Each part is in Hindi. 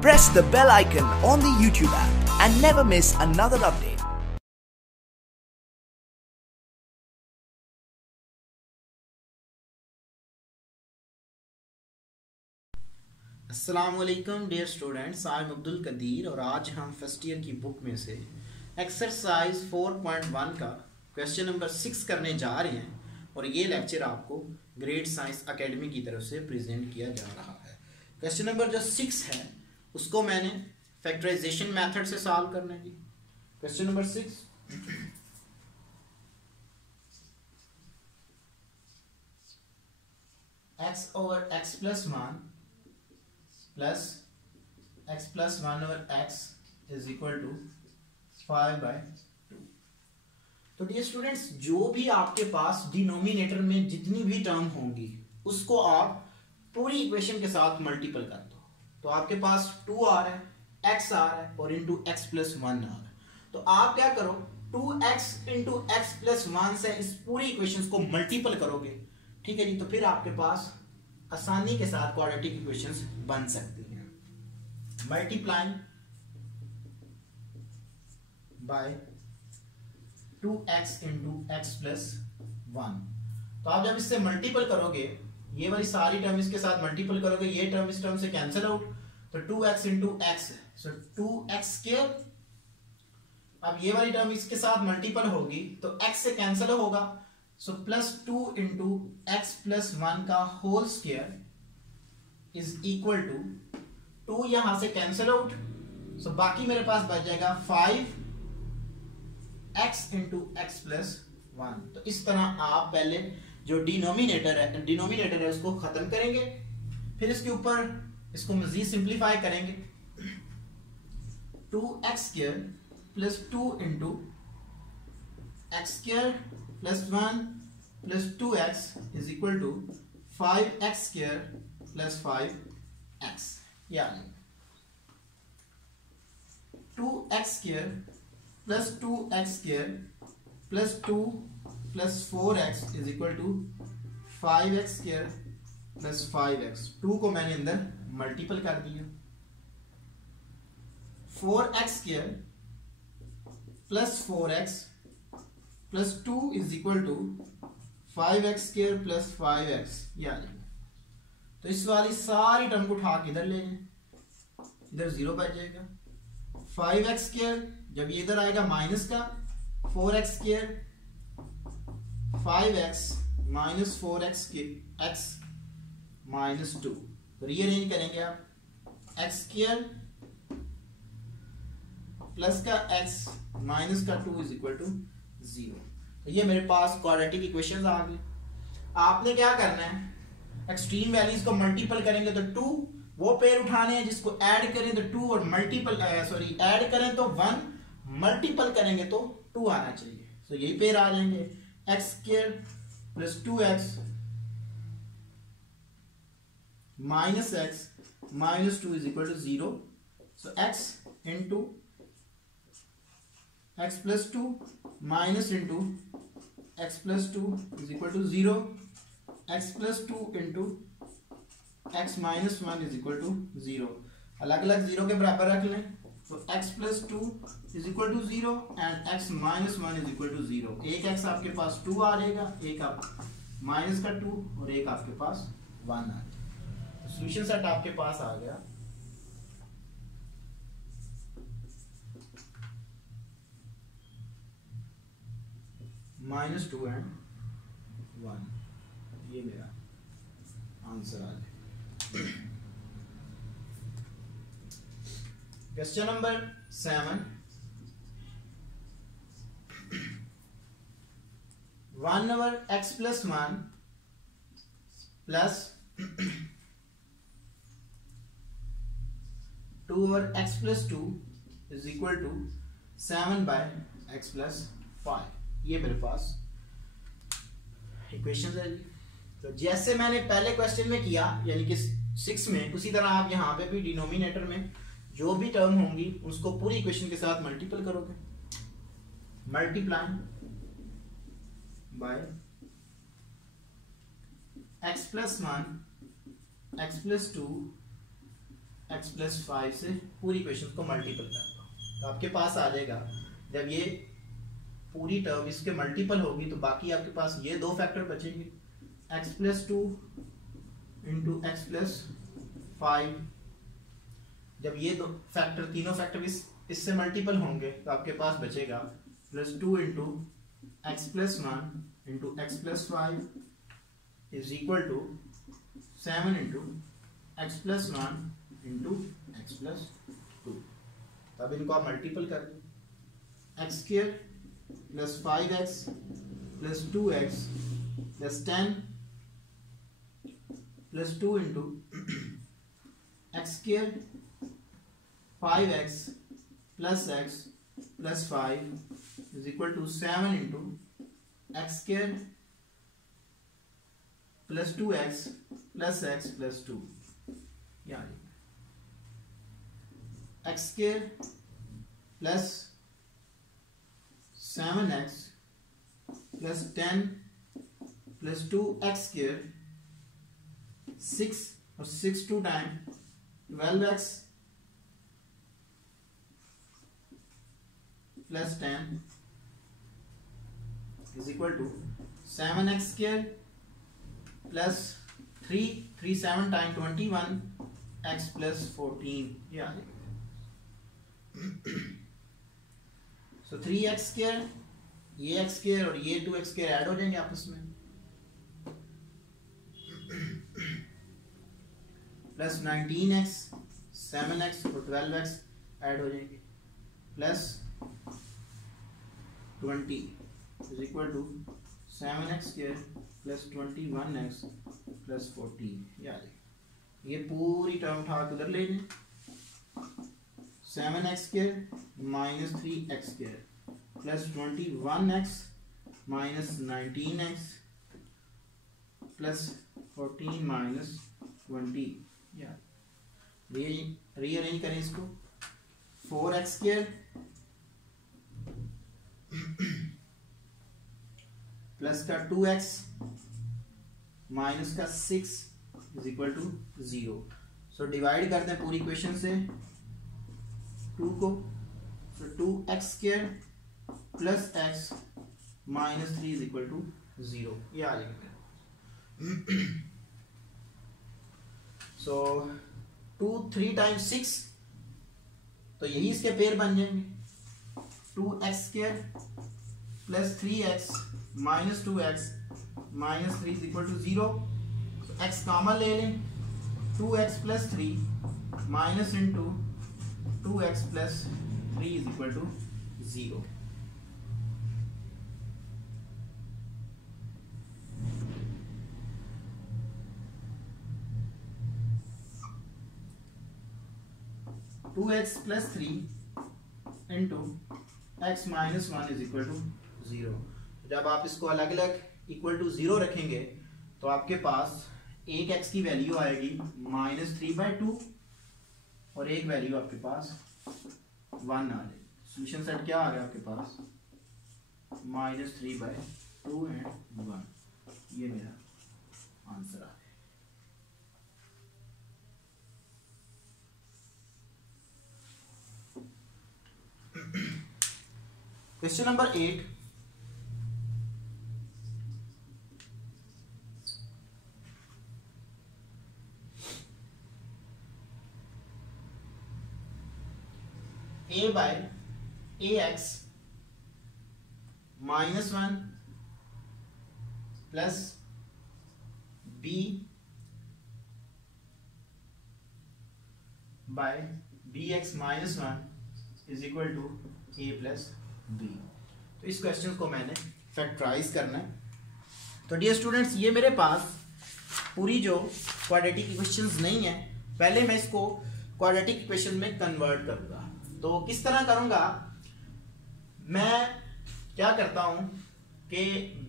Press the bell icon on the YouTube app and never miss another update. अस्सलामुअलैकुम dear students, I am Abdul Qadeer और आज हम फर्स्ट ईयर की बुक में से एक्सरसाइज 4.1 का क्वेश्चन नंबर 6 करने जा रहे हैं और ये लेक्चर आपको ग्रेड साइंस एकेडमी की तरफ से प्रेजेंट किया जा रहा है। क्वेश्चन नंबर जो 6 है उसको मैंने फैक्टराइजेशन मेथड से सॉल्व करना है। Question number 6, x over x plus 1 plus x plus 1 over x is equal to 5/2। तो डियर स्टूडेंट्स, जो भी आपके पास डिनोमिनेटर में जितनी भी टर्म होंगी उसको आप पूरी इक्वेशन के साथ मल्टीपल कर दो। तो आपके पास 2 आ रहा है, x आ रहा है और इंटू एक्स प्लस 1 आ रहा है। तो आप क्या करो, 2x इंटू एक्स प्लस 1 से इस पूरी इक्वेशन को मल्टीपल करोगे, ठीक है जी। तो फिर आपके पास आसानी के साथ क्वाड्रेटिक इक्वेशंस बन सकती हैं। Multiplying by 2x into x plus 1। तो आप जब इससे मल्टीपल करोगे, ये वाली सारी टर्म इसके साथ मल्टीपल करोगे, ये टर्म इस टर्म से कैंसिल आउट, तो 2x इंटू एक्स, सो 2x स्क्वायर। अब ये वाली टर्म इसके साथ मल्टीपल होगी तो x से कैंसिल होगा, so plus 2 into x plus 1 का whole square is equal to 2 यहां से कैंसिल आउट, सो बाकी मेरे पास बच जाएगा 5x इंटू एक्स प्लस 1। तो इस तरह आप पहले जो डिनोमिनेटर है उसको खत्म करेंगे, फिर इसके ऊपर इसको मजीद सिंप्लीफाई करेंगे। 2x square plus 2 into x square plus 1 plus 2x is equal to 5x square plus 5x, यानी 2x square plus 2x square plus 2 plus 4x is equal to 5x square plus 5x। 2 को मैंने अंदर मल्टीपल कर दिया, 4x square plus 4x plus 2 is equal to 5x square plus 5x, यानी तो इस वाली सारी टर्म को उठा के इधर ले जाएं, इधर 0 बच जाएगा। 5x स्क्वायर जब ये इधर आएगा माइनस का, 4x square 5x minus 4x x minus 2, rearrange करेंगे आप, x स्क्वायर प्लस का x माइनस का 2 इज इक्वल टू 0। तो ये मेरे पास क्वाड्रेटिक इक्वेशंस आ गई। आपने क्या करना है, एक्सट्रीम वैल्यूज को मल्टीपल करेंगे तो 2, वो पेयर उठाने हैं जिसको ऐड करें तो 2 और ऐड करें तो 1, मल्टीपल करेंगे तो 2 आना चाहिए। तो यही पेयर आ जाएंगे, x square plus 2x minus x minus 2 is equal to 0। So x into x plus 2 minus into x plus 2 is equal to 0, x plus 2 into x minus 1 is equal to 0। अलग अलग 0 के बराबर रख लें, तो x plus 2 is equal to 0 and x minus 1 is equal to 0। एक एक्स आपके पास 2 आ जाएगा, एक आप माइनस का 2 और एक आपके पास 1 आ जाएगा। तो सॉल्यूशन सेट आपके पास आ गया। -2 एंड 1, ये मेरा आंसर आ जाए। Question number 7, 1 over x plus 1 plus 2 over x plus 2 is equal to 7 by x plus 5। ये मेरे पास इक्वेशन है। तो जैसे मैंने पहले क्वेश्चन में किया यानी कि 6 में, उसी तरह आप यहाँ पे भी डिनोमिनेटर में जो भी टर्म होंगी उसको पूरी इक्वेशन के साथ मल्टीपल करोगे। Multiplying by x plus 1 x plus 2 x plus 5 से पूरी इक्वेशन को मल्टीपल करता हूँ, तो आपके पास आ जाएगा जब ये पूरी टर्म इसके मल्टीपल होगी तो बाकी आपके पास ये दो फैक्टर बचेंगे, x plus 2 into x plus 5। जब ये दो फैक्टर तीनों फैक्टर इससे मल्टीपल होंगे तो आपके पास बचेगा plus 2 into x plus 1 into x plus 5 is equal to 7 into x plus 1 into x plus 2। तब इनको आप मल्टीपल कर दो, x square plus 5x plus 2x plus 10 plus 2 into x square 5x plus x plus 5 is equal to 7 into x square plus 2x plus x plus 2, यानी x square plus 7x plus 10 plus 2x square 6 और 6 2 time 12x plus 10 is equal to 7x square plus 3 7 time 21x plus 14, ये आ जाएगा। सो 3x स्क्वायर, ये x स्क्वायर और ये 2x स्क्वायर ऐड हो जाएंगे आपस में, प्लस 19x 7x और 12x ऐड हो जाएंगे, plus 20 is equal to 7x square plus 21x plus 14, ये आ जाएगा। ये पूरी टर्म उठा के उधर ले जाए, 7x square minus 3x square plus 21x minus 19x plus 14 minus 20, या रीअरेंज करें इसको, 4x स्क्वायर प्लस का 2x माइनस का 6 is equal to 0। So divide करते हैं पूरी इक्वेशन से 2 को, so 2x square plus x minus 3 is equal to 0, ये आ जाएगा। सो 2 3 टाइम्स 6, तो यही इसके पेयर बन जाएंगे, 2x square plus 3x minus 2x minus 3 is equal to 0। x common ले लें, 2x plus 3 minus into 2x plus 3 is equal to 0। Two x plus 3 into x minus 1 is equal to 0। जब आप इसको अलग अलग इक्वल टू 0 रखेंगे तो आपके पास एक x की वैल्यू आएगी -3/2 और एक वैल्यू आपके पास 1 आ जाएगी। सॉल्यूशन सेट क्या आ गया आपके पास, -3/2 एंड 1, ये मेरा आंसर आ गया। Question number 8, a by ax -1 plus b by bx -1 is equal to a plus b। तो इस क्वेश्चन को मैंने फैक्टराइज करना है। तो डियर स्टूडेंट्स, ये मेरे पास पूरी जो क्वाड्रेटिक इक्वेशंस नहीं है, पहले मैं इसको क्वाड्रेटिक इक्वेशन में कन्वर्ट करूंगा। तो किस तरह करूंगा, मैं क्या करता हूं कि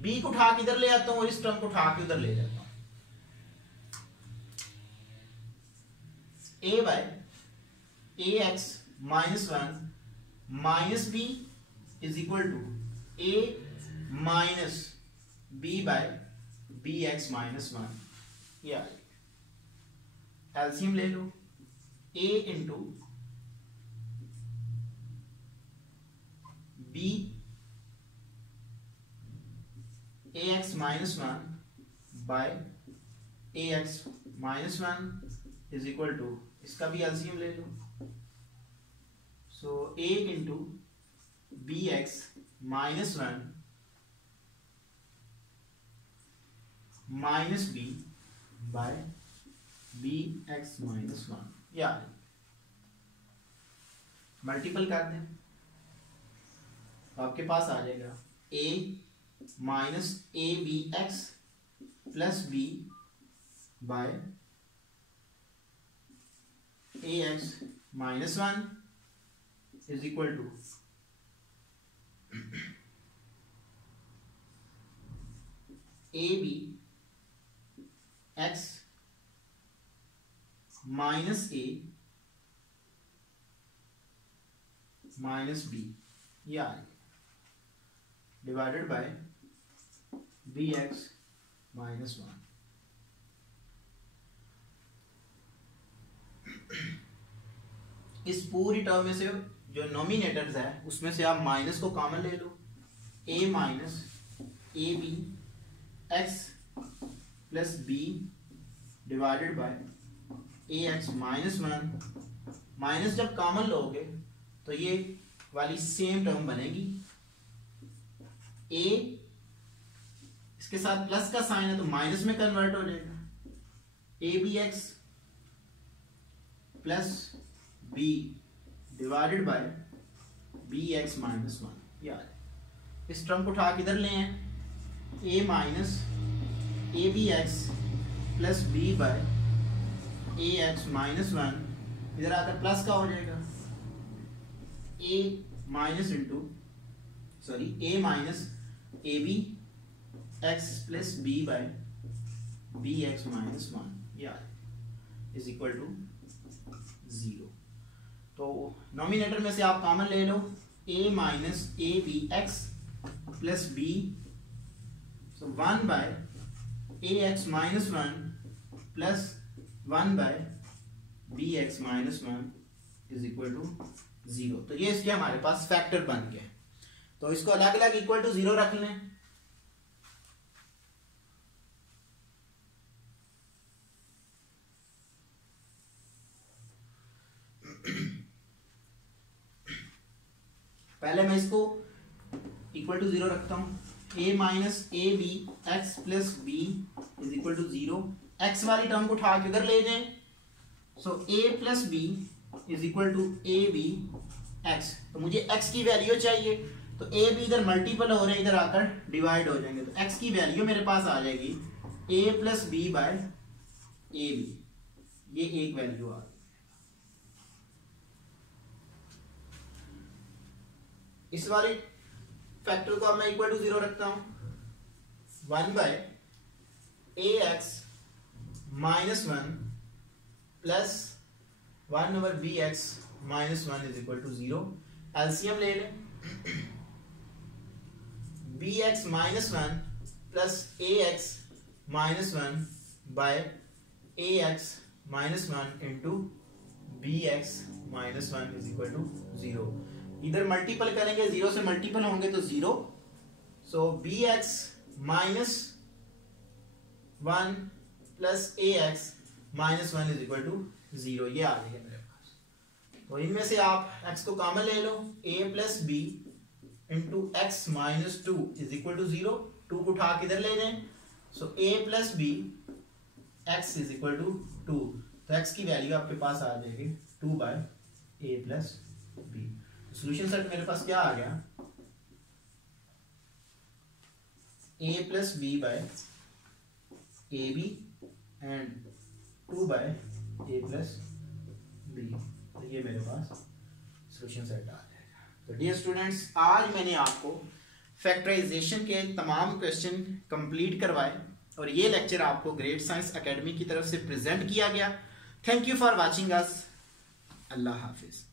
b को उठा के इधर ले आता हूं और इस टर्म को उठा के उधर ले जाता हूं। a by ax -1 minus b is equal to a minus b by bx -1, ये एलसीएम ले लो, a into b ax minus 1 by ax minus 1 is equal to, इसका भी एलसीएम ले लो, so a into b x minus 1 minus b by B x minus 1, या मल्टीपल कर दें तो आपके पास आ जाएगा a minus A B x plus B by A x minus 1 is equal to A B x minus A minus B, या divided by B x minus 1। इस पूरी टर्म में से जो नॉमिनेटर्स है उसमें से आप माइनस को कॉमन ले लो, a minus A B x plus b divided by A x minus 1। Minus जब कॉमन लोगे तो ये वाली सेम टर्म बनेगी, a इसके साथ प्लस का साइन है तो माइनस में कन्वर्ट हो जाएगा, a B x plus b divided by B x minus 1। यार इस टर्म को उठा किधर ले हैं, a minus A B x plus B by A x minus 1, इधर आकर प्लस का हो जाएगा, a minus into a minus A B x plus B by B x minus 1, यार इज इक्वल टू 0। तो नॉमिनेटर में से आप कॉमन ले लो, a minus A B x plus b, so 1 by A x minus 1 plus 1 by B x minus 1 is equal to 0। तो ये इसके हमारे पास फैक्टर बन गए, तो इसको अलग अलग इक्वल टू 0 रख लें। पहले मैं इसको इक्वल टू 0 रखता हूं, a minus A B x plus b is equal to 0। X वाली टर्म को उठा के इधर ले जाएं, so a plus b is equal to A B x. तो मुझे x की वैल्यू चाहिए, तो a b इधर मल्टीपल हो रहे हैं, इधर आकर डिवाइड हो जाएंगे, तो x की वैल्यू मेरे पास आ जाएगी a plus B by a b, ये एक वैल्यू आ गई। इस वाली फैक्टर को अब मैं इक्वल टू 0 रखता हूं, 1 by A x minus 1 plus 1 over b x minus 1 is equal to 0। LCM ले लें, b x minus 1 plus A x minus 1 by A x minus 1 into b x minus 1 is equal to 0। इधर मल्टीपल करेंगे, 0 से मल्टीपल होंगे तो 0, so B x minus 1 plus A x minus 1 is equal to 0, ये आ गया मेरे पास। तो इनमें से आप x को कॉमन ले लो, a plus b into x minus 2 is equal to 0। 2 को उठा के इधर ले जाएं, so a plus b x is equal to 2। तो x की वैल्यू आपके पास आ जाएगी 2 by a plus b. Solution set मेरे पास क्या आ गया, a plus B by a b and 2 by a plus b. तो ये मेरे पास सॉल्यूशन सेट आ जाएगा। तो डियर स्टूडेंट्स, आज मैंने आपको फैक्टराइजेशन के तमाम क्वेश्चन कंप्लीट करवाए और ये लेक्चर आपको ग्रेट साइंस एकेडमी की तरफ से प्रेजेंट किया गया। Thank you for watching us. Allah Hafiz.